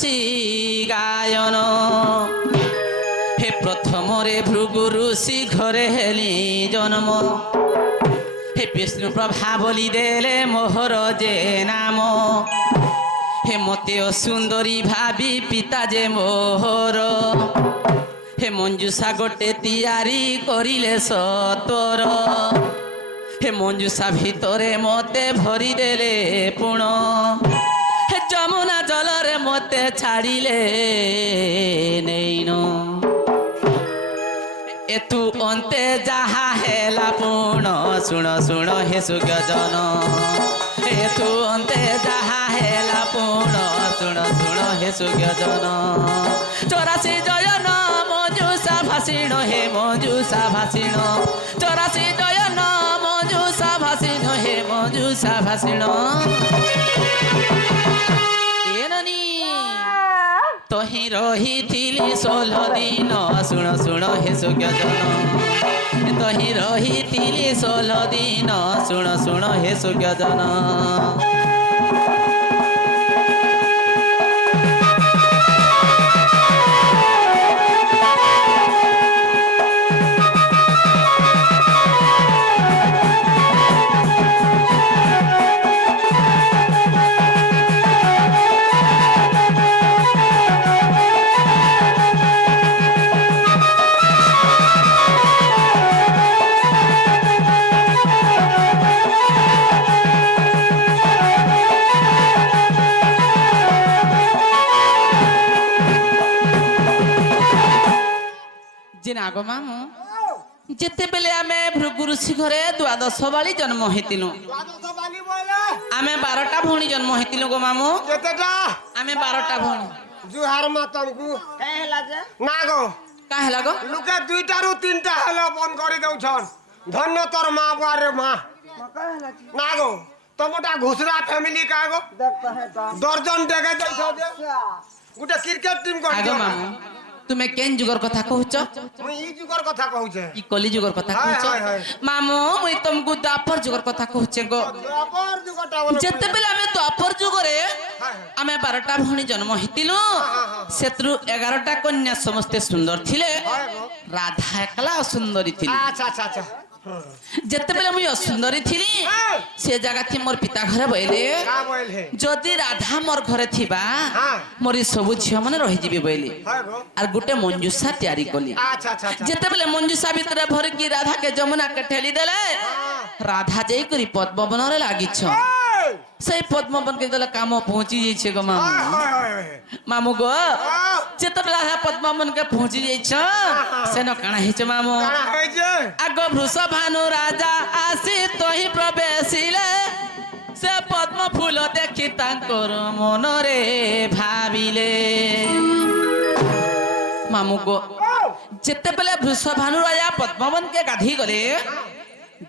ଚାଲୁଛି ଗାୟନ হে প্রথমরে ভৃগু ঋষি ঘরে হেলি জন্ম হে বিষ্ণু প্রভা বলি দেলে মোহর যে নাম হে মতে সুন্দরী ভাবি পিতা যে মোহর হে মঞ্জুষা গোটে তিয়ারি করিলে সতর হে মঞ্জুষা ভিতরে মতে ভরি দেলে পুণ হে যমুনা জলরে মতে ছাড়িলে নেইন এতু অন্তে যাহা হেলা পুণ শুণ শুণ হে সুগজন এতু অন্তে যাহা হেলা পুণ শুণ শুণ হে সুগজন 84 জয়ন মঞ্জুষা ভাসিণ হে মঞ্জুষা ভাসিণ 84 জয়ন মঞ্জুষা ভাসিণ হে মঞ্জুষা ভাসিণ এননি তহি রহিথিলি 16 দিন শুণ শুণ হে সুজ্ঞজন তহি রহিথিলি 16 দিন শুণ শুণ হে সুজ্ঞজন ଆଗ ମାମୁ ଯେତେବେଳେ ଆମେ ଭୃଗୁ ଋଷି ଘରେ ଦ୍ୱାଦଶ ବାଳି ଜନ୍ମ ହେଇଥିଲୁ ଆମେ 12ଟା ଭଉଣୀ ଜନ୍ମ ହେଇଥିଲୁ ଗୋ ମାମୁ କେତେଟା ଆମେ 12ଟା ଭଉଣୀ ଜୁହାର ମାତଙ୍କୁ କାଇଁ ହେଲା ଯେ ନା ଗো କା ହେଲା ଗୋ ଲୁକେ 2ଟାରୁ 3ଟା ହେଲେ ବନ୍ଦ କରି ଦଉଛନ୍ ଧନ୍ୟ ତୋର ମା ବୁଆରେ ମା ମକା ହେଲା ଯେ ନା ଗো ତମଟା ଘୁଷରା ଫ୍ୟାମିଲି କା ଗো ଦେଖ ହେଟା ଦର୍ଜନ ଟେକେ ଦେଇଛ ଯେ ଗୋଟେ କ୍ରିକେଟ ଟିମ୍ ଆଗ କରିଛ ମାମୁ ତୁମେ କେନ୍ ଯୁଗର କଥା କହୁଛ ମୁଁ ଇ ଯୁଗର କଥା କହୁଛେ ଇ କଲି ଯୁଗର କଥା କହୁଛ ମାମୁ ମୁଇ ତମକୁ ଦ୍ୱାପର ଯୁଗର କଥା କହୁଛେ ଗୋ ଦ୍ୱାପର ଯୁଗଟା ବୋଲେ ଯେତେବେଳେ ଆମେ ଦ୍ୱାପର ଯୁଗରେ ଆମେ 12ଟା ଭଉଣୀ ଜନ୍ମ ହେଇଥିଲୁ ସେଥିରୁ 11ଟା କନ୍ୟା ସମସ୍ତେ ସୁନ୍ଦର ଥିଲେ ରାଧା ଏକଲା ଅସୁନ୍ଦରୀ ଥିଲେ ଆଚ୍ଛା ଆଚ୍ଛା ଆଚ୍ଛା ଯେତେବେଳେ ମୁଇ ଅସୁନ୍ଦରୀ ଥିଲି ସେ ଜାଗା ଥି ମୋର ପିତା ଘରେ ବଇଲେ କା ବୋଇଲେ ଯଦି ରାଧା ମୋର ଘରେ ଥିବା ହଁ ମୋର ସବୁ ଝିଅ ମାନେ ରହିଯିବେ ବଇଲେ হয় গো আর গোটে মঞ্জুষা তৈরি কলি আচ্ছা আচ্ছা আচ্ছা যেতেবেলে মঞ্জুষা ভিতরে ভরিকি রাধাকে যমুনাকে ঠেলি দেলে রাধা যাই করি পদ্মবনরে লাগিছ সেই পদ্মবনকে দেলে কাম পৌঁছি যাইছে গো মামু হয় হয় হয় মামু গো যেতেবেলে রাধা পদ্মবনকে পৌঁছি যাইছ সেন কাଣା হইছে মামু কানা হইছে আগ বৃষভানু রাজা আসি তহি প্রবেশিলে সে পদ্ম ফুল দেখি তাঙ্কর মনরে ভাবিলে মামু গো যেতেবেলে বৃষভানু রাজা পদ্মবনকে গাধি গলে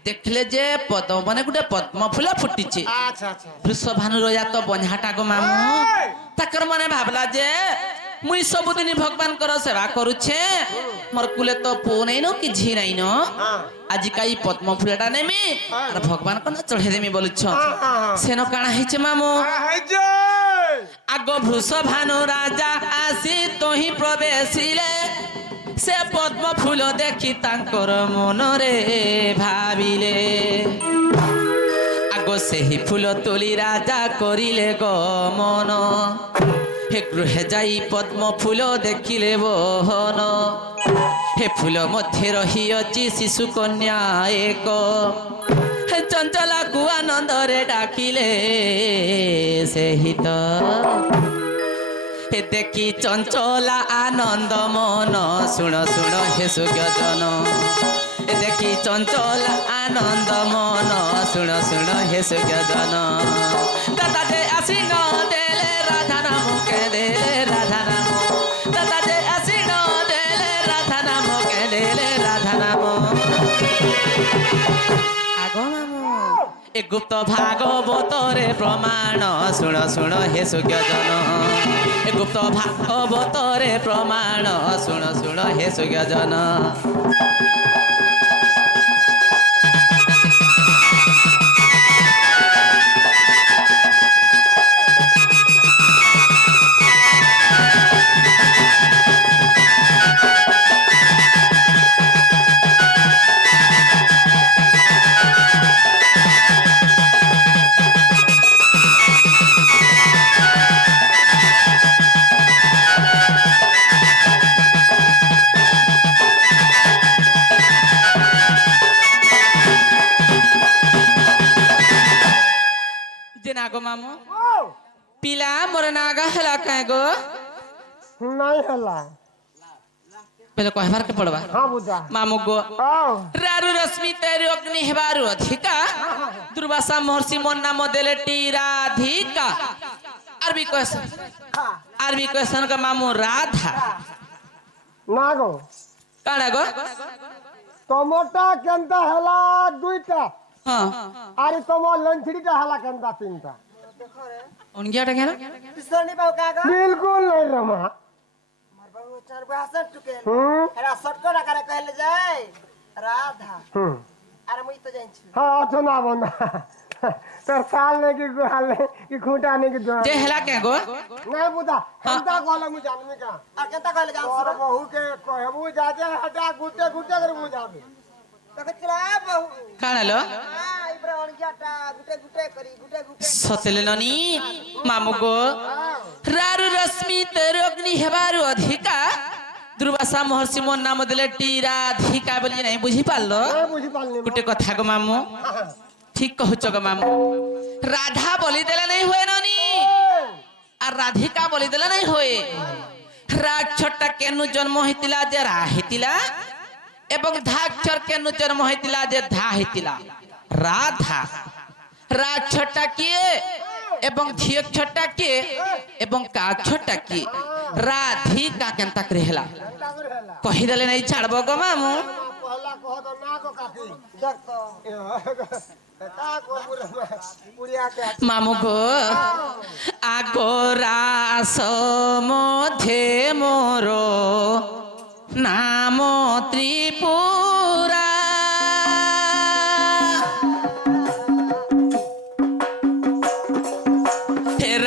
দেখলে যে পদ্মবনে গোটে পদ্ম ফুল ফুটিছে আচ্ছা আচ্ছা বৃষভানু রাজা তো বন্যাটা গো মামু তাকর মনে ভাবলা যে মুই ସବୁଦିନ ଭଗବାନଙ୍କର ସେବା କରୁଛେ ମୋର କୁଲେ ତ ପୁଅ ନାଇନ କି ଝି ନାଇନ ଆଜି କାଇ ପଦ୍ମ ଫୁଲଟା ନେମି আর ভগবানଙ୍କ ନା ଚଢେଇ ଦେମି ବୋଲୁଛ ସେନ କାଣା ହେଇছে ମାମୁ কানা হইছে আগ বৃষভানু রাজা আসি তহি প্রবেশিলে সে পদ্ম ফুল দেখি তাঙ্কর মনরে ভাবিলে আগ সেই ফুল তুলি রাজা করিলে গমন হে গৃহে যাই পদ্ম ফুল দেখিলে বহন হে ফুল মধ্যে রহিଅଛି শিশু কন্যা এক হে চঞ্চলাକୁ আনন্দরে ডাকিলে সেই তো হে দেখি চঞ্চলা আনন্দ মন শুণ শুণ হে সুজ্ঞজন হে দেখি চঞ্চলা আনন্দ মন শুণ শুণ হে সুজ্ঞজন দাদা যে আসি ন দেলে রাধা নামকে দেলে রাধা নাম দাদা যে আসি ন দেলে রাধা নামকে দেলে রাধা নাম আগ নাম এ গুপ্ত ভাগবতরে প্রমাণ শুণ শুণ হে সুজ্ঞজন এ গুপ্ত ভাগবতরে প্রমাণ শুণ শুণ হে সুজ্ঞজন पिला मोर नागा हला कहे गो नहीं हला पहले कहबार के पड़वा हाँ बुझा मामू गो आओ रारु रश्मि तेरे अग्नि हेबारु अधिका दुर्वासा महर्षि मन नाम देले टी राधिका आरबी क्वेश्चन का मामू राधा ना गो काना गो टमाटा केंता हला दुईटा हां आरे तमो लंचड़ीटा हला केंता तीनटा उनगिया टा केना किसोनी बाबू कागा बिल्कुल नहीं रमा मार बाबू चार बासठ टुके हम्म एरा सटको ना करे कहले जाय राधा अरे मुई तो जाइन छु हाँ अच्छा ना बंदा तर साल ने की गुहाल ने की खूंटा ने की दुआ जे हला के गो नहीं बुझा केंता कहला मु जानमी का आ केता कहले जान और बहू के कहबू जाजे हटा गुटे गुटे कर बुझाबे तो चला बाबू काना लो हां इब्राहिम जाटा गुटे गुटे करी गुटे गुटे सतले ननी मामू गो रारु रश्मि तेरे अग्नि हेबारु अधिका दुर्वासा महर्षि मन नाम देले टी राधिका बोली नहीं बुझी पालो नहीं बुझी पालनी गुटे कथा को मामू ठीक कहूच गो मामू राधा बोली देला नहीं हुए ननी আর রাধিকা বলি দেলা নাই হয়ে রাক্ষরটা কেন জন্ম হইতিলা যে রা হইতিলা এবং ধাক্ষর কেন জন্ম হইতিলা যে ধা হইতিলা রাধা রাক্ষরটা কি এবং ধিয়ক্ষরটা কি এবং কাক্ষরটা কি রাধিকা কেনতা করে হেলা কহি দেলে নাই ছাড়ব গো মামু पहला कह तो ना को काकी देख तो का को पुरिया के মামু গো আগরাস মধ্যে মোর নাম ত্রিপুরা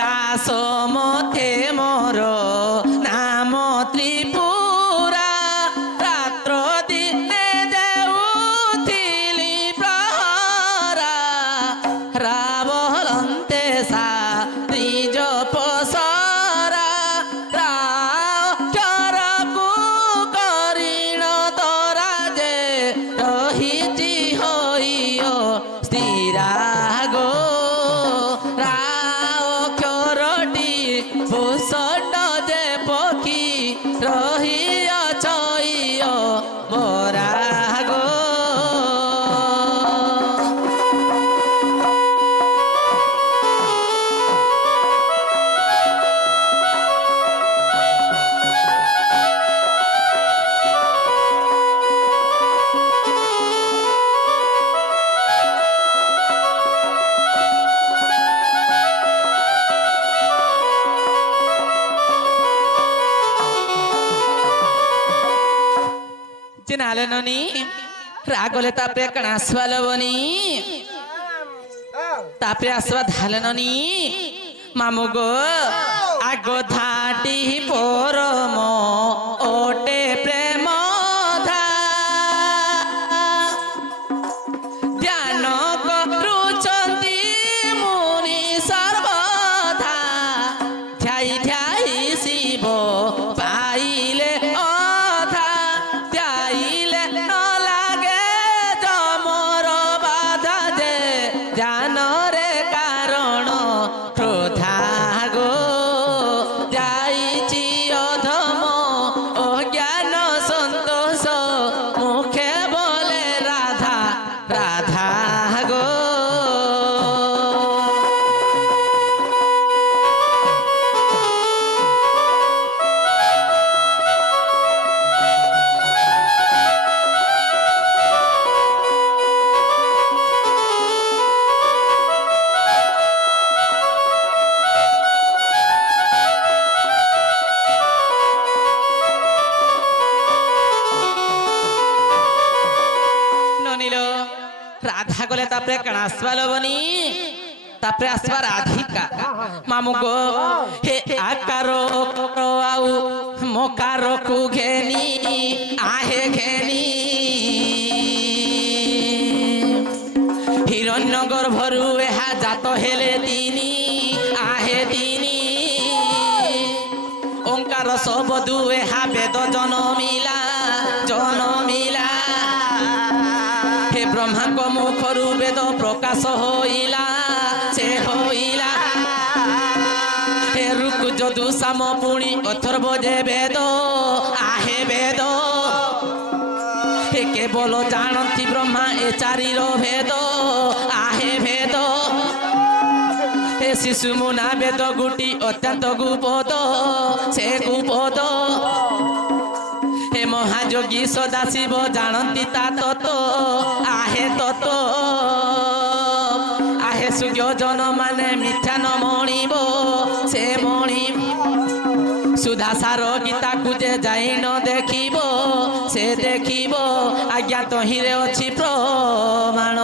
রাস মধ্যে মোর নাম ত্রিপুরা রাত্র দিনে দেউথিলি প্রহরা রাবলন্তে সা ত্রিজ পসরা রাক্ষরকু করিণ তরা যে রহিছি হইও স্থিরা গো রাক্ষরটি ভূষণ্ড যে পক্ষী রহিয়াছ ইয় মোরা গো চিনালে ননি রাগলে তাপরে কণ আসবালো বনি তাপরে আসবা ধালে ননি মামু গো আগো ধাটি পরম ওটে প্রেম ধা ধ্যান করুচন্তি মুনি সর্বধা ধ্যাই ধ্যাই শিব পাইলে অধা ধ্যাইলে ন লাগে জমর বাধা যে জানরে কারণ ক্রোধা গো যাইছি অধম অজ্ঞান সন্তোষ মুখে বলে রাধা রাধা গো ননিল রাধা গলে তাপরে কণ আসবালো বনি তাপরে আসবা রাধিকা মামু গো হে আকারো আউ মোকারো কু ঘেনি আহে ঘেনি হিরণ্য গর্ভরু এহা জাত হেলে তিনি আহে তিনি ওঙ্কার সবদু এহা বেদ জনমিলা জনমিলা হে ব্রহ্মাঙ্গ মুখরু বেদ প্রকাশ হইলা সে হইলা যদু সাম পুণি অথর্ব যে বেদ আহে বেদ হে কেবল জানতি ব্রহ্মা এ চারির ভেদ আহে ভেদ হে শিশু মুনা বেদ গুটি অত্যন্ত গুপদ সে গুপদ হে মহাযোগী সদাশিব জানନ୍ତି তা তত আহে তত আহে সুজ্ঞজন মানে মিথ্যা ন মণিব সে মণিব সুধা সার গীতাକୁ যে যাই ন দেখিব সে দেখিব আজ্ঞা তহিঁরে অছি প্রমাণ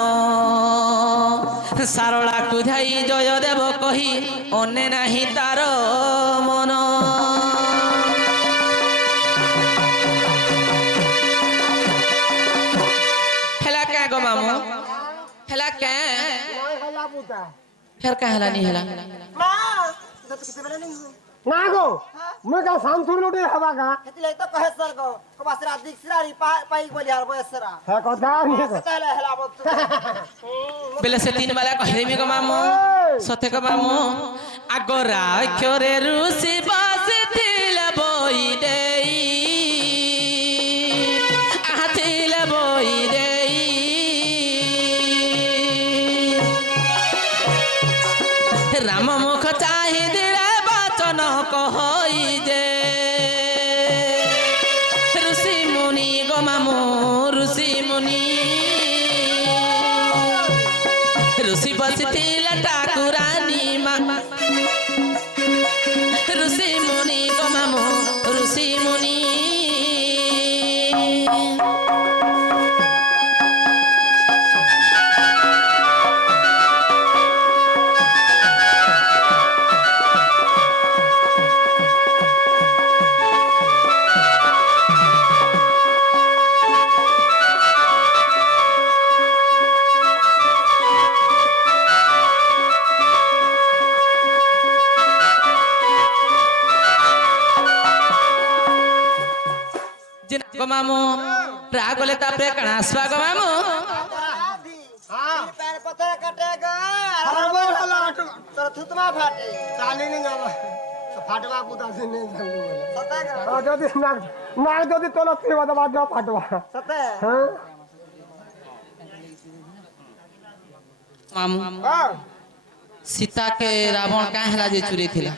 সারଳାକୁ ধাই জয় দেব কহি অনে নাহি তার মন হেলা কে গো মামু হেলা কে মই হলা পুতা ফের কা হেলা নি হেলা মা তো কিছু বেলা নেই হুই না গো মই কা শামসুর লুটি হবা কা হেতি লাই তো কহে সর গো কবাসরা দিক সিরারি পাই বলি আর বয়সরা হে কথা নি গো তাহলে হেলা বত বেলে সে তিন বেলা কহিমি গো মামু সতে গো মামু আগরা অক্ষরে ঋষি বাসিছিল বই দেই আহাছিল বই দেই রাম মুখ চাহি দিলে বচন কহই যে ঋষি মুনি গো মামু ঋষি মুনি ঋষি বসিଥିଲା ঠাকুরানী মা ঋষি মুনি গো মামু ঋষি মুনি গো মামু রাগলে তাপরে কানা আসবা গো মামু আদি হ্যাঁ पैर पत्थर कटेगा হরবো হলা আটু তোর থুতমা ফাটে চালি নি যাবা ফাটবা পুতা সে নে জানলু সতে যদি না না যদি তোলা তিবা দবা যা ফাটবা সতে হ্যাঁ মামু হ্যাঁ सीता के रावण का हला जे चुरी थिला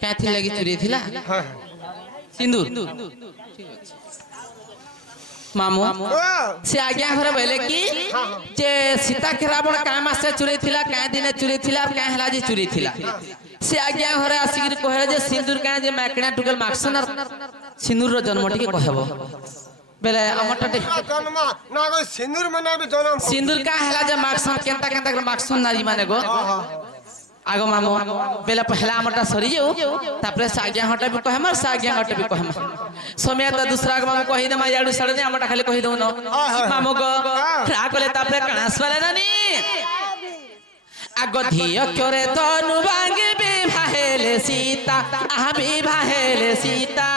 क्या थी लगी चुरी थिला सिंदूर मामू से आज्ञा घरे बोले कि जे सीता के रावण का मासे चुरी थिला का दिन चुरी थिला का हला जे चुरी थिला से आज्ञा घरे आसिगिर कहले जे सिंदूर का जे माकणा टुकल माक्सन सिंदूर रो जन्म टिके कहबो बेले अमटा জন্ম না গো সিন্দুর মানে বি জন্ম सिंदूर का हला जे माक्सन केंता केंता कर माक्सन नारी माने गो आगो मामू बेला पहला हमटा सरी जाऊ तापरे साग्या हटा भी कहमा साग्या हटा भी कहमा समय त दूसरा के मामू कहि दे मा याडू सड़ने हमटा खाली कहि दउ न मामू गो रागले तापरे कणास वाले नानी आगो धिय करे तनु बांगे बे भाहेले सीता आ बे भाहेले सीता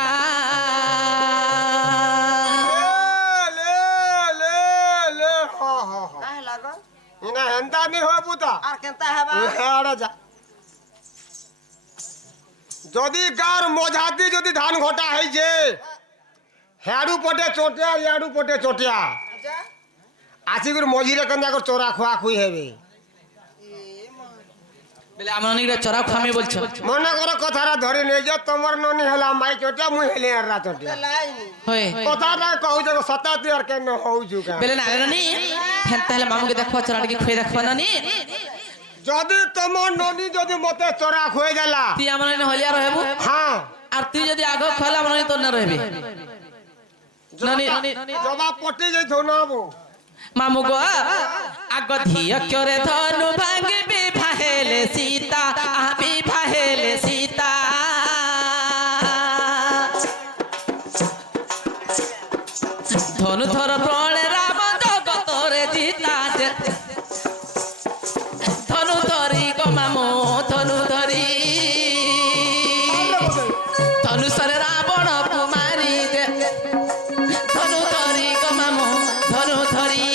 ले ले ले हा हा हा কাহে লাগো ইনা হেন্তা নি হয় পুতা আর কেনতা হেবা হেড়া যা যদি গার মজাতি যদি ধান ঘটা হইছে হেড়ু পটে চটিয়া ইয়াড়ু পটে চটিয়া আচ্ছা আসিগুর মঝিরে কেন্দা কর চোরা খোয়া খুই হেবে বেলে আমনি রে চরা খামি বলছো মনে করো কথাটা ধরে নেই যে তোমার ননি হেলা মাই চটিয়া মুই হেলি এরা চটিয়া লাইনি होय কথাটা কহুছ সতাতি আর কেন হউছু কেন বেলে নালে নানি হেনতা হেলে মামুকে দেখো চরাটি খুই দেখো নানি যদি তোমার ননি যদি মতে চোরা খুয়ে গেলা তুই আমার হলিয়া রহেবু হ্যাঁ আর তুই যদি আগ খলা আমার তোর না রহবি নানি জবাব পটে যাই ধনাবো মামু গো আগ ধিয় করে ধনু ভাঙিবি ভাহেলে সীতা আবি ভাহেলে সীতা ধনু ধর প্রণে রাম জগতরে জিতা ধনু ধরি গো মামু ধনু ধরি ধনুষরে রাবণ কুমারী যে ধনু ধরি গো মামু ধনু ধরি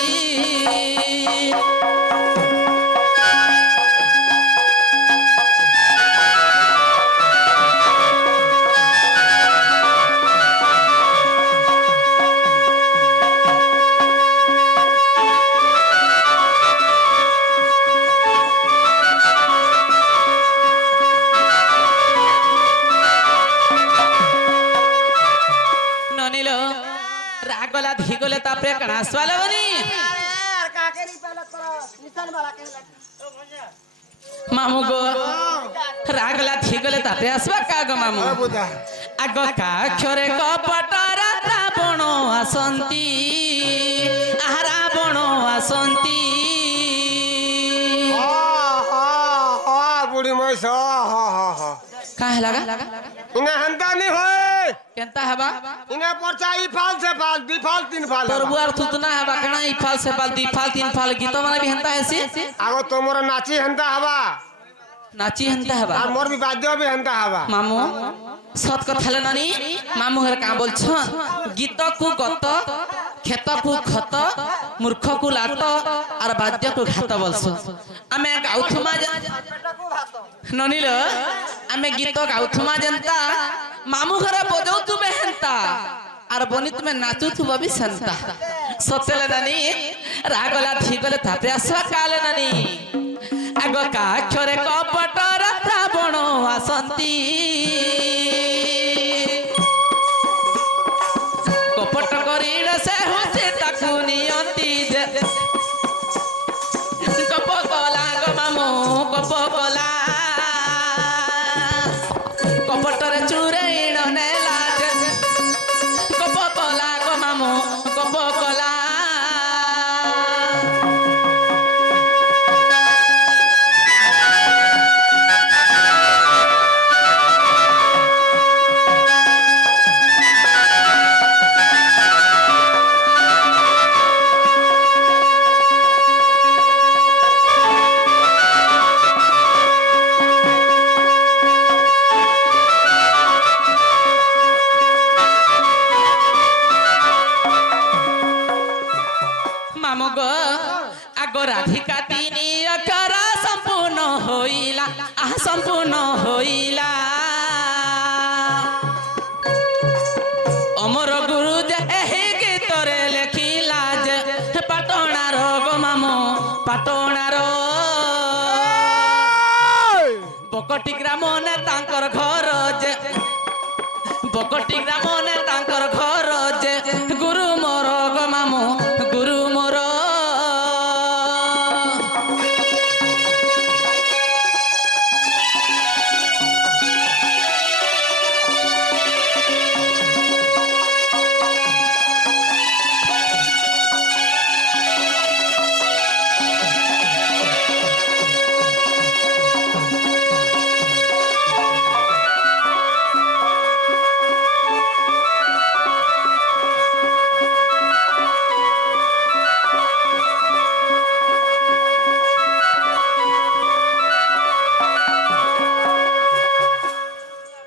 पे कणा स्वाले बनी अरे यार काके नहीं पहले तो निशान वाला के लग मामू गो रागला थिगले ताते आसबा का गो मामू हाँ बुझा आग का अक्षरे कपट रावण आसंती रावण आसंती बुढ़ी मईस हाँ काहे लगा इन्हें हंता नहीं होए केनता हबा इन्हें पर्चा ई फाल से फाल दी फाल तीन फाल तोर बुआर तुतना हबा कणा ई फाल से फाल दी फाल तीन फाल गीत माने भी हंता है सी आगो तोमरा नाची हंता हवा नाची हंता हबा और मोर भी बाद्य भी हंता हवा मामू सत কথা লে নানি মামু হের কা বলছ গীত কু গত ক্ষেত কু ক্ষত মূর্খ কু লাত আর বাদ্য কু ঘাত বলছ আমি গাউথুমা बेटा को भातो ননিল আমি গীত গাউথুমা জেনতা মামু ঘরে বজাউ তুমে হেনতা আর বনি তুমি নাচু থুবা বি সেনতা সতেলে নানি রাগলা ঠিকলে তাতে আসা কালে নানি আগ কা অক্ষরে কপট রাবণ আসন্তি কপট করিল সে হুসে তাকু নিয়ন্তি যে কপ কলা গো মামু কপ কলা কপটরে চুরেইণ নেলা যে কপ কলা গো মামু কপ কলা মামু গো আগ রাধিকা তিনি অক্ষর সম্পূর্ণ হইলা সম্পূর্ণ হইলা অমর গুরু যে এই গীতরে লেখিলা যে পাটনার গো মামু পাটনার বকটি গ্রাম নে তাঙ্কর ঘর যে বকটি গ্রাম নে তাঙ্কর ঘর যে গুরু মোর গো মামু গুরু মোর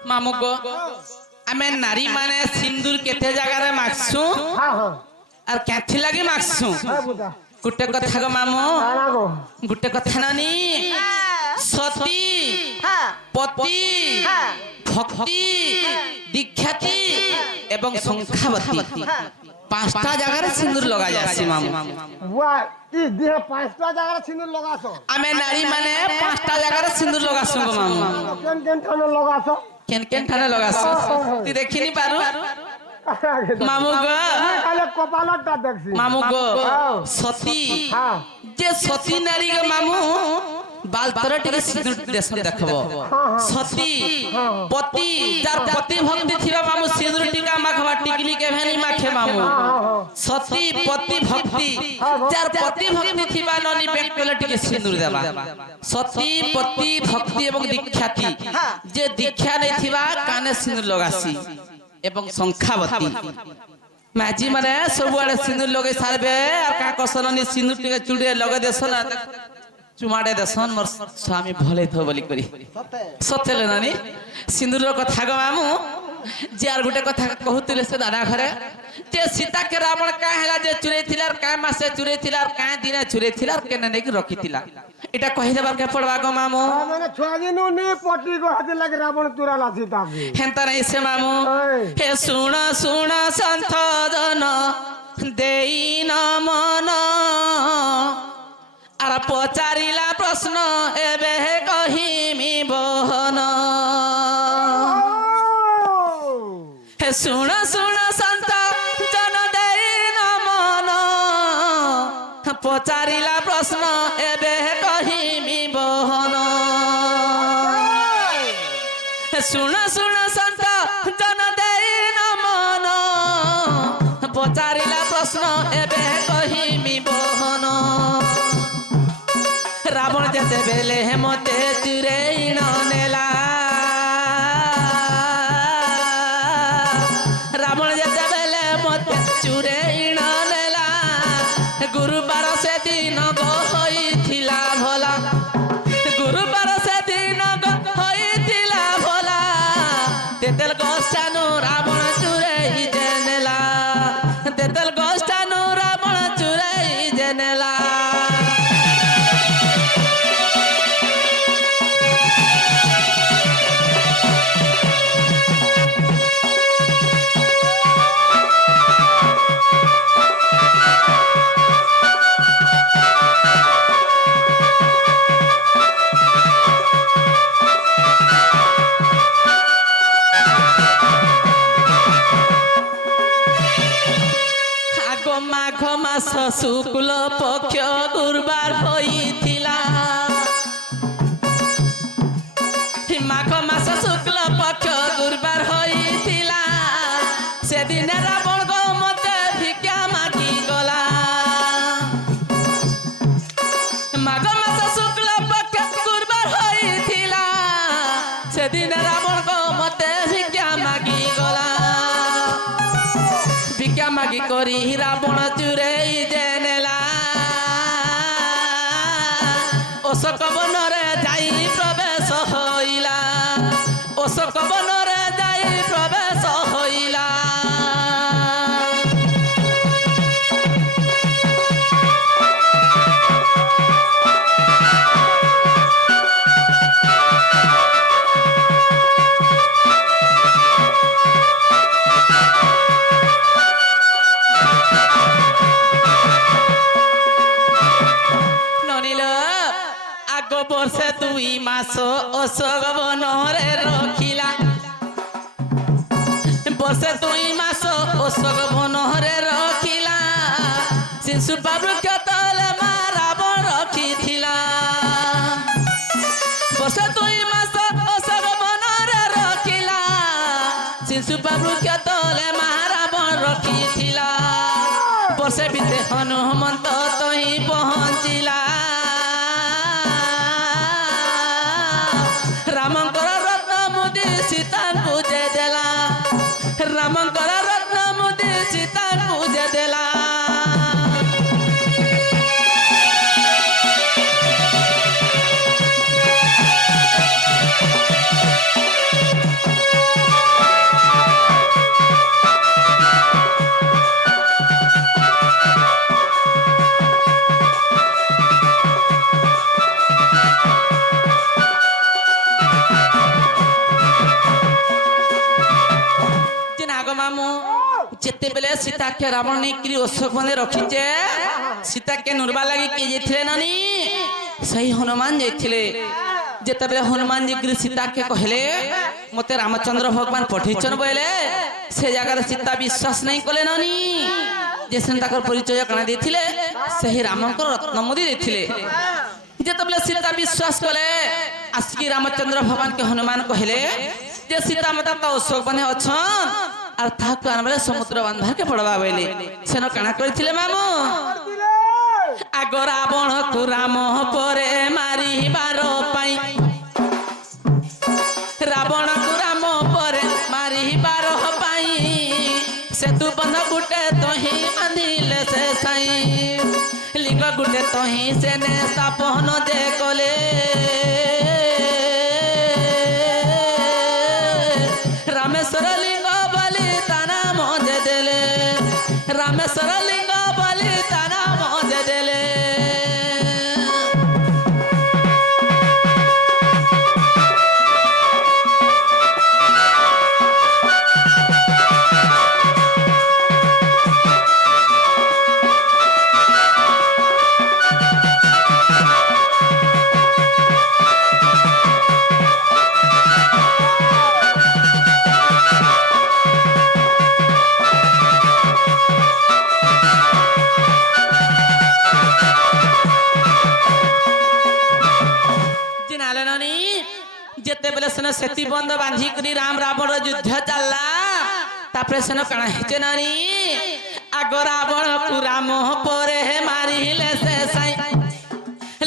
মামু গো আমি নারী মানে সিন্দুর কেতে জায়গায় মাখছু हाँ हाँ আর ক্যাথি লাগি মাখছু हाँ बुझा গুটে কথা গো মামু गाना को গুটে কথা নানি সতী हां পতি हां ভক্তি দীক্ষাতি এবং সংখ্যাবতী পাঁচটা জায়গায় সিন্দুর লগা যাচ্ছে মামু बुआ ई देह पांचटा जगह सिंदूर लगासो আমি নারী মানে পাঁচটা জায়গায় সিন্দুর লাগাছু গো মামু केन केन ठाने लगासो কেন কেন ঠানে লাগাছু তুই দেখিনি পারু মামু গো खाली कपालटा देखसी মামু গো সতী हाँ যে সতী নারী গো মামু বাল তরে টিকে সিন্দুর দেশন দেখব সতী পতি যার পতি ভক্তি থিবা মামু সিন্দুর টিকা মাখবা টিকলি কে ভেনি মাখে মামু সতী পতি ভক্তি যার পতি ভক্তি থিবা ননি বেকলে টিকে সিন্দুর দেবা সতী পতি ভক্তি এবং দীক্ষাতি যে দীক্ষা নেই থিবা কানে সিন্দুর লগাসি এবং সংখ্যাবতী মাঝি মানে ସବୁଆଡେ সিন্দুর লগে সারবে আর কা কসননি সিন্দুর টিকে চুড়ে লগে দেছন চুমাড়ে দেছন মোর স্বামী ভলে থো বলি করি সতেলে নানি সিন্দুরর কথা গো মামু যে আর গোটে কথা কহুতিলে সে দাদা ঘরে যে সীতা কে রাবণ কা হেলা যে চুরেইथिला আর কা মাসে চুরেইथिला আর কা দিনে চুরেইथिला আর কেনে নেকি রখিथिला এটা কहि দেবার কে পড়বা গো মামু मैंने छुआदिनु नी पट्टी को हाथ लगे रावण तुरा लासी ताबी হেনতা নাই সে মামু ओए হে শুণ শুণ সন্থদন দেই ন মন আর পচারিলা প্রশ্ন এবে কহিমি বহন হে শুণ শুণ সন্ত জন দেই ন মন ପ୍ରଶ୍ନ ଏବେ କହିମି ବହନ ଶୁଣ ଶୁଣ ସନ୍ତ ଜନ ଦେଇ ନମନ ପଚାରିଲା ପ୍ରଶ୍ନ ଏବେ କହିମି ବହନ ରାବଣ ଯେତେବେଳେ ମତେ ଚୁରେଇ ନ ନେଲା ରାବଣ ଯେତେବେଳେ ମତେ ଚୁରେଇ ନ ନେଲା ଗୁରୁବାର ସେଦିନ ହୋଇଥିଲା ଭଲା ଗୁରୁବାର ସେଦିନ ହୋଇଥିଲା ଭଲା ତେତେଲ ଗୋଷ୍ଠାନୁ ରାବଣ ଚୁରେଇ ଯେ ନେଲା ତେତେଲ ଗୋଷ୍ଠାନୁ ରାବଣ ଚୁରେଇ ଯେ ନେଲା মাঘ মাস শুক্ল পক্ষ গুরুবার হইଥିଲା মাঘ মাস শুক্ল পক্ষ গুরুবার হইଥିଲା সেদিন রাবণ গো মতে ভিক্ষা মাগি গলা মাঘ মাস শুক্ল পক্ষ গুরুবার হইଥିଲା সেদিন রাবণ গো মতে ভিক্ষা মাগি গলা ভিক্ষা মাগি করি রাবণ চুরেই যে নেলা অশোক বନରେ যাই প্রবেশ হইলা অশোক বନରେ যাই প্রবেশ হইলা ବର୍ଷେ 2 ମାସ ଅଶୋକ ବନରେ ରଖିଲା ବର୍ଷେ 2 ମାସ ଅଶୋକ ବନରେ ରଖିଲା ଶିଶୁପା ବୃକ୍ଷ ତଳେ ମା ରାବଣ ରଖିଥିଲା ବର୍ଷେ 2 ମାସ ଅଶୋକ ବନରେ ରଖିଲା ଶିଶୁପା ବୃକ୍ଷ ତଳେ ମା ରାବଣ ରଖିଥିଲା ବର୍ଷେ ଭିତରେ ହନୁମନ୍ତ ତହିଁ ପହଞ୍ଚିଲା ରାମଙ୍କର ରତ୍ନ ମୁଦି ସୀତାଙ୍କୁ ଯେ ଦେଲା ରାମଙ୍କର ରତ୍ନ ମୁଦି ସୀତାଙ୍କୁ ଯେ ଦେଲା যেতেবেলে সীতাকে রাবণ নেই অশোক বনে রখিছে সীতাকে নুরবা লাগি কে যাইছিলে নানি সেই হনুমান যাইছিলে যেতেবেলে হনুমান জি সীতাকে কহিলে মতে রামচন্দ্র ভগবান পঠাইছন বলে সে জায়গায় সীতা বিশ্বাস নাই কলে নানি যে সেন তাকর পরিচয় কানা দিয়েছিলে সেই রামঙ্কর রত্নমুদি দিয়েছিলে যেতেবেলে সীতা বিশ্বাস কলে আসকি রামচন্দ্র ভগবানকে হনুমান কহিলে যে সীতা মাতা তো অশোক বনে অছন আর তাহাকে আনবালে সমুদ্র বান্ধাকে পড়বা বইলে সেন কানা করিছিলে মামু আগ রাবণକୁ রাম পরে মারিবার পাই রাবণକୁ রাম পরে মারিবার পাই সেতু বন্ধ গুটে তহি বাঁধিলে সে সাই লিঙ্গ গুটে তহি সেনে স্থাপন যে কলে রামেশ্বর লিঙ্গ বলি তা নাম যে দেলে রামেশ্বর লিঙ্গ বলি তা নাম যে দেলে যেতলে সেন সেতি বন্ধ বাঁধি করি রাম রাবণ যুদ্ধ চাললা তারপরে সেন কাଣା হেছে নানি আগ রাবণ কু রাম পরে মারিলে সে সাই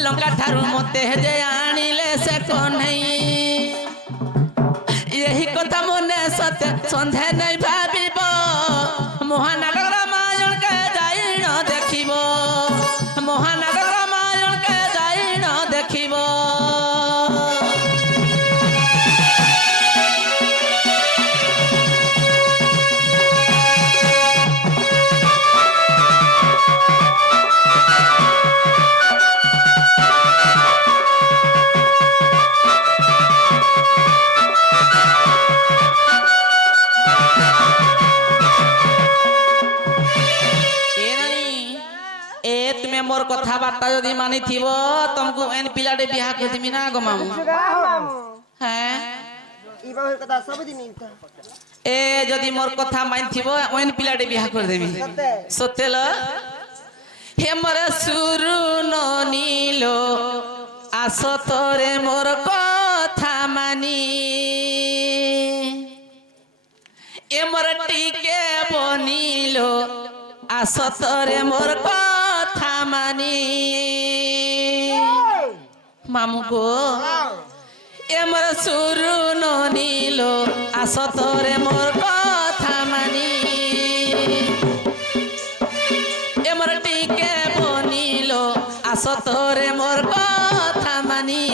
লঙ্কা ঠারু মতে যে আনিলে সে কন্হই यही कथा मने सत्य सन्धे नहीं भाबिब महानाटक रामायण के जाई न देखिब महानाटक रामायण के जाई न देखिब मोर कथा बार्ता यदि मानी थीब तुमको एन पिलाटे बिहा कर दिमी ना गो मामू हैं ई बाहर कथा सब दिन मिलता ए यदि मोर कथा मानी थीब एन पिलाटे बिहा कर देमी सतेल हे मोर सुरु नीलो आसो तोरे मोर कथा मानी ए मोर टीके बनिलो आसो तोरे मोर कथा मानी मामू गो एमर सुरु नीलो आसो तोरे मोर कथा मानी एमर टीके बनिलो आसो तोरे मोर कथा मानी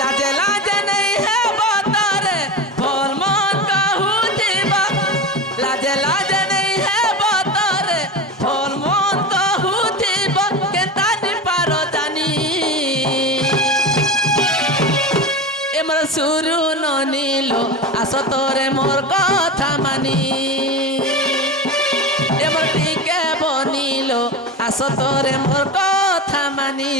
लाजे लाजे नहीं है बतरे बोल मन कहू जीवा लाजे लाजे नहीं है बतरे बोल मन कहू जीवा के तानी पारो जानी एमर सुरु नीलो आसो तोरे मोर कथा मानी एमर टीके बनिलो आसो तोरे मोर कथा मानी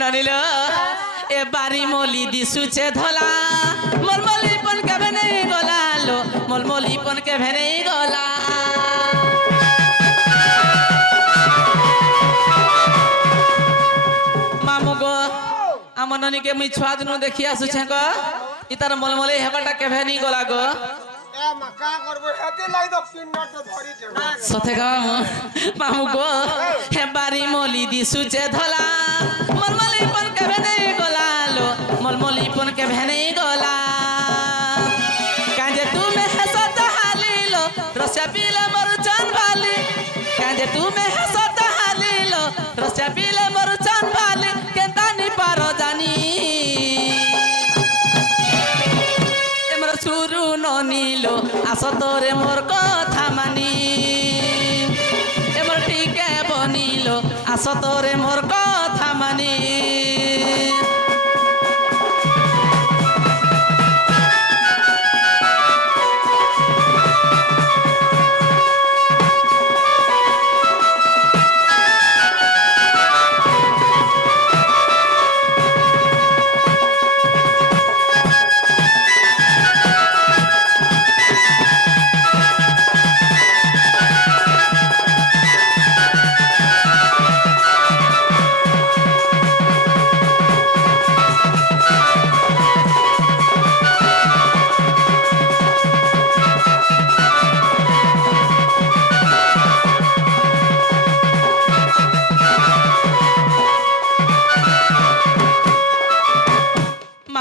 ननिलो ए बारी मोली दिसुचे धला मलमली पन के भेने गला लो मलमली पन के भेने गला मामू गो आम ननी के मुई छुआ दिनु देखि आसुछे को इतार मलमली हेबाटा के भेनी गला गो ए मका करबो हेते लाई द पिन्नट धरि देबो सथे गा मामू गो हे बारी मोली दिसुचे धला मलमली पन के भेने गला लो मलमली पन के भेने गला काजे तू में हसत हालिलो रस्या पीले मरुचन वाली काजे तू में हसत हालिलो रस्या पीले मरुचन वाली केता नि पारो जानी एमर सुरु नीलो आसो तोरे मोर कथा मानी एमर टीके बनिलो आसो तोरे मोर कथा मानी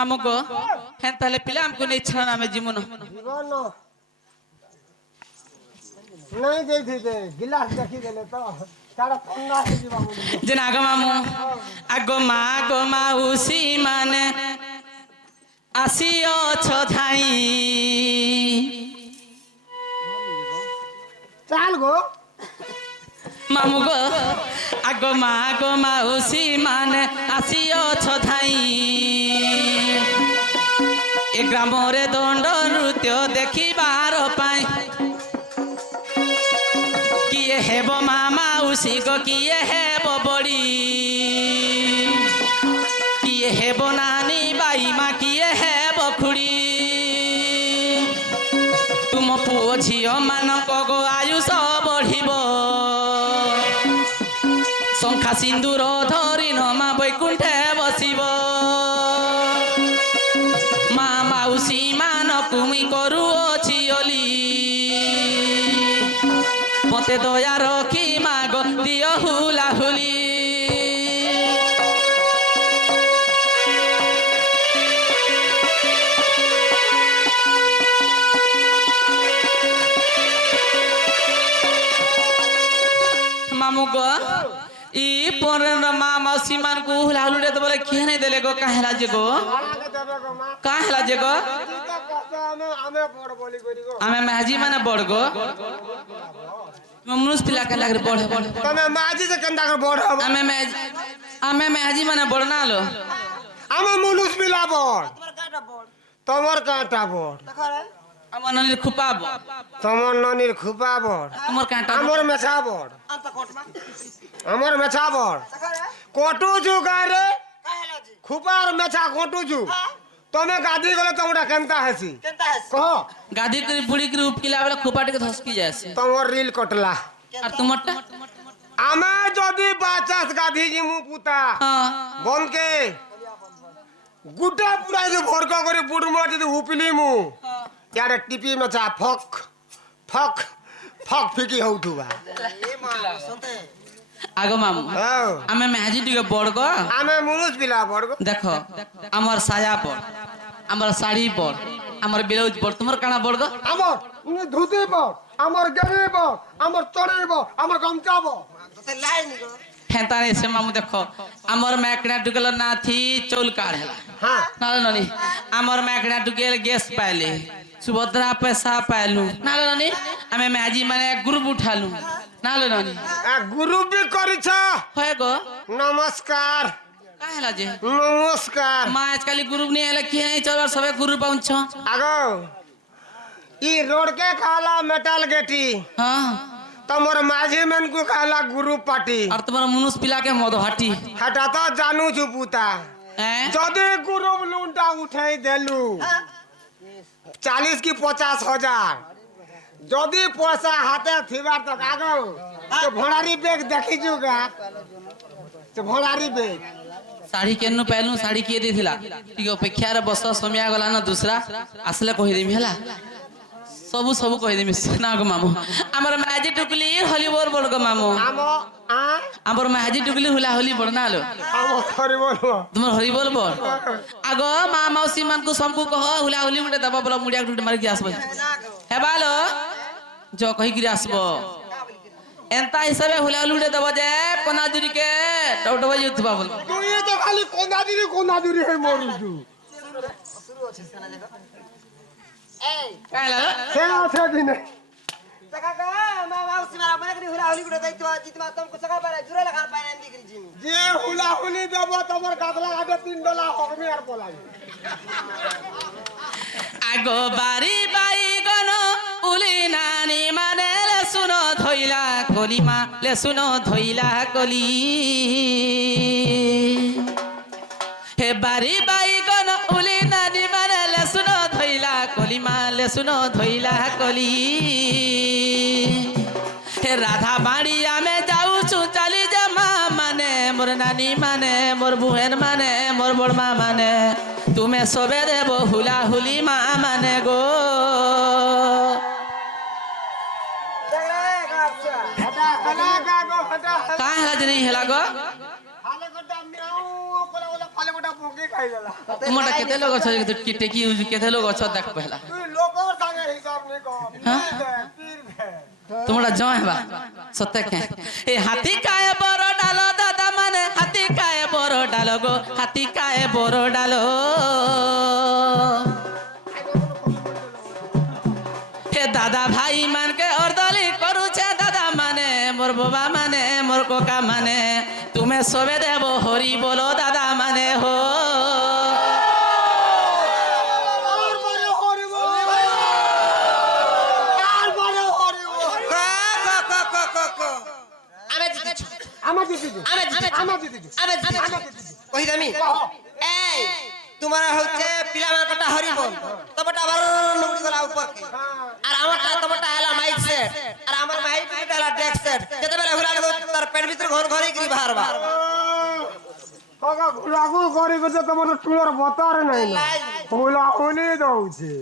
মামু গো হ্যাঁ তাহলে পিলা আমকু নেই ছাড়া আমি জীবন জীবন নাই ଦେଇଥିବେ ଗିଲାସ ଦେଖିଦେଲେ ତ ତାର ଥଣ୍ଡା ହେଇଯିବ যে না গো মামু আগো মা গো মাউসি মানে আসিଅছ ধাই ଚାଲ ଗୋ মামু গো আগো মা গো মাউসি মানে আসিଅছ ধাই এ গ্রামরে দণ্ড নৃত্য দেখিবার পাই কিয়ে হেব মা মাউসি গো কিয়ে হেব বড়ি কিয়ে হেব নানি বাই মা কিয়ে হেব খুড়ি তুম পুଅ ଝିଅ ମାନଙ୍କ গো আয়ুষ বঢ়িব শঙ্খা সিন্দুর ধরি মা বৈকুণ্ঠে বসিব মা মাউসী ମାନଙ୍କୁ মুই করুଅছি অলি মতে দয়া রখি মাগ দিও হুলা হুলি মামু গো ই পরে মা মাউসী ମାନଙ୍କୁ হুলা হুলি তো বলে কে নাই দেলে গো কাহেলা যে গো ଭାଡ଼ାକେ ଦେବେ ଗୋ ମା କାହେଲା ଯେ ଗো ଯଦି ତ କଷ୍ଟ ଆମେ ବଡ଼ ବୋଲି କରି ଗୋ ଆମେ ମାଝି ମାନେ ବଡ ଗো ମନୁଷ ପିଲା କେ ଲାଗରେ ବଡ ବଡ ତମେ ମାଝି ଯେ କେନ୍ତା କରି ବଡ଼ ହବ ଆମେ ମାଝି ମାନେ ବଡ ନା लो ଆମେ ମୁଲୁସ ପିଲା ବଡ଼ তোমার কাটা বড় ତମର କାଁଟା ବଡ଼ দেখো রে আমার ননি খুপাব ତମର ନନୀର ଖୁପା ବଡ଼ তোমার কাঁটা ଆମର মেছা ବଡ଼ আন্ত কোটমা ଆମର মেছা ବଡ଼ দেখো রে কটুছু গাঁরে কাহেলা জি খুপার মেছা কটুছু হ্যাঁ তমে গাধি গলে তোমরা কেনতা হেসি কেনতা হাস কহ গাদি করে বুড়ি করে উপকিলা বেলা খোপা টিকে ধসকি যাচ্ছে তোমার রিল কটলা আর তোমারটা আমি যদি বাচাস গাধি জিমু পুতা হ্যাঁ বনকে গুটা পুরা যে ভরক করে বুড়মো যদি উপিলি মু ইয়ারে টিপি মেছা ফক ফক ফক ফিকি হউথুবা এ মা শুনতে আগ মামু হ্যাঁ আমি মাঝি টিকে বড় গো আমি মুনুষ পিলা বড় দেখো আমার সায়া বড় আমার শাড়ি বড় আমার ব্লাউজ বড় তোমার কানা বড় গো আমার ধুতি বড় আমার গেরি বড় আমার চড়ি বড় আমার গামছা বড় তোতে লাইনি গো হেতা এসে মামু দেখো আমার ম্যাকড়া ঢুকেল নাথি চৌল কাঢ় হেলা হ্যাঁ নালে ননি আমার ম্যাকড়া ঢুকেল গ্যাস পাইলে সুভদ্রা পয়সা পাইলু নালে ননি আমি মাঝি মানে গ্রুপ উঠালু নালে ননি গুরু বি করিছ হয় গো নমস্কার কাহেলা যে নমস্কার মা আজকালি গ্রুপ নিয়ে এলে কি নাই চলো সবাই গ্রুপ পাউছ আগো ই रोड के खाला मेटल गेटी হ্যাঁ तमर माझी मन को खाला गुरु पार्टी আর তোমার মনুষ পিলাকে মদ হাটি हटा तो जानू छु पुता হ্যাঁ जदि गुरु लुंटा उठाई देलु 40 की 50,000 जदि पैसा हाथे थिबार तो आगो तो भणारी बैग देखि जुगा तो भणारी बैग শাড়ি কেন পাইলু শাড়ি কিয়ে দিয়েছিলা টিকে অপেক্ষার বস সময় গলা না দুসরা আসলে কহিদেমি হেলা সবু সবু কহিদেমি না গো মামু আমার মাঝি টুকলি হলি বড় বড় গো মামু आम आ আমার মাঝি টুকলি হুলা হলি বড় না লো आम खरी बोलो তোমার হরি বল বড় আগ মা মাউসী মানকু সবকু কহ হুলা হুলি মুটে দবা বলা মুড়িয়া টুটে মারি কি আসবে না গো হে বালো জ কহি কি আসবো কা বলি কি এন্তা হিসাবে হুলা হুলি মুটে দবা যে কোনা জুরি কে টউটবা যুথবা বল तू ये तो खाली कोना दूरी है मोरू तू শুরু হচ্ছে না দেখো এই কাইলা से আছে দিনে দেখা গা মা মাউসি মারা মনে করি হুলা হুলি করে দাইতো জিতমা তোমको सका पारे जुरे लगा पाए नहीं करी जी যে হুলা হুলি দেব তোমার কাতলা ঘাটে $3 হকমি আর পলাই আগো বাড়ি বাইগন উলি নানি মানে লেসুন ধইলা কলিমা লেসুন ধইলা কলি হে বাড়ি বাইগন উলি নানি মানে লেসুন ধইলা কলিমা লেসুন ধইলা কলি হে রাধা বাড়ি আমি যাউছু চালি যে মা মানে মোর নানি মানে মোর বুহের মানে মোর বড়মা মানে তুমি সবে দেব হুলা হুলি মা মানে গো দেখ রে গাছা হটা হলা গাগো হটা কাহ হেলা যে নেই হেলা গো খালে গোটা মিয়াও বলে বলে খালে গোটা ভোগে ଖାଇଦେଲା ତୁମଟା କେତେ ଲୋକ ଅଛ ଟେକି ୟୁଜ୍ କେତେ ଲୋକ ଅଛ ଦେଖ ପହଲା তুই লোকর সঙ্গে হিসাব নি কর হ্যাঁ? পীর ভে ତୁମଟା ଜୟ ହେବା ସତେ କେ ଏ ହାତୀ କାଏ ବର ଡାଲ ଦାଦା ମାନେ ହାତୀ କାଏ ବର ଡାଲ ଗୋ ହାତୀ କାଏ ବର ଡାଲ हे दादा भाई मान के अर्दली करूछे दादा माने मोर बाबा माने मोर कोका माने तुम्हें सोबे देबो हरि बोलो दादा माने हो আর বড় হরি বল আর বড় হরি বল আমি জিতেছি আমার দিদি আমি জিতেছি আমার দিদি আমি জিতেছি কহি দামি এই তোমার হচ্ছে পিলামানটা হরি বল তবটা আবার নড়ি গলা উপর কে আর আমারটা তবটা হলা মাইক সেট আর আমার মাইক সেট হলা ডেক সেট যেতেবেলে হুলা তার পেট ভিতর ঘন ঘরে গিরি বাহারবা কাকা ঘুরাঘুর করে গেছে তোমার টুলোর বতার নাই না হুলা হুনি দউছে